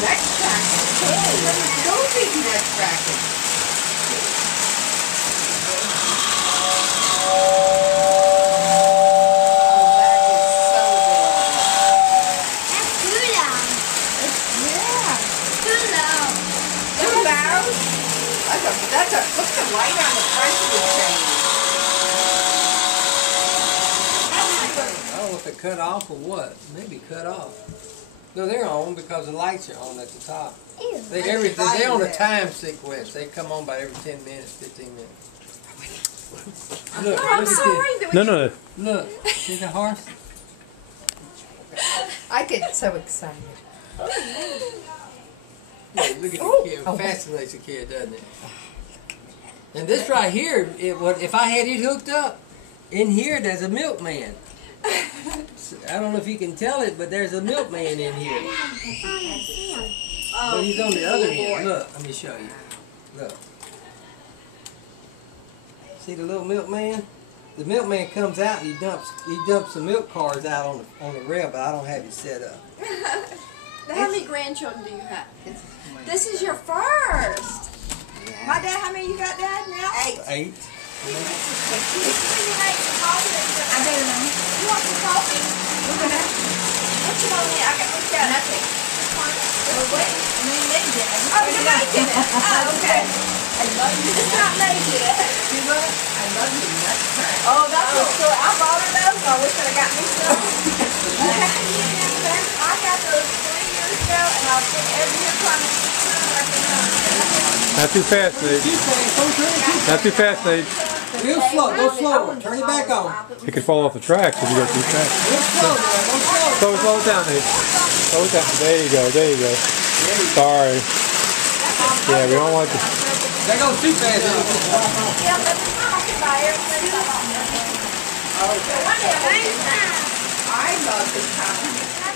Nut cracking. Don't be nut cracking. That's a, look at the light on the front of the chain. I don't know if it cut off or what. Maybe cut off. No, they're on because the lights are on at the top. They're on a time sequence. They come on about every 10 minutes, 15 minutes. Look, I'm sorry. No. Look, see the horse? I get so excited. Yeah, look at the kid. It fascinates the kid, doesn't it? And this right here, if I had it hooked up, in here there's a milkman. I don't know if you can tell it, but there's a milkman in here. But he's on the other end. Look, let me show you. Look. See the little milkman? The milkman comes out and he dumps the milk cars out on the rail, but I don't have it set up. How many grandchildren do you have? This is your first. Yeah. My dad, how many you got, Dad, now? 8. When you make some coffee, I don't know. You want some coffee? What you want me? I got look at nothing. Oh, wait. I mean, made it. Oh, you're making it. Oh, okay. I love you. It's not made yet. You know, I love you nut crack. Oh, that's what's good. I bought her those. I wish I'd got me some. I got those 3 years ago, and I've been every year trying to keep them. Not too fast, Nate. Not too fast, Nate. Real slow. Go slower. Turn it back on. It could fall off the tracks if you go too fast. Real slow, man. Go slow. Slow it down, Nate. Slow it down. There you go. There you go. Sorry. Yeah, we don't want to. That goes too fast. I love this time.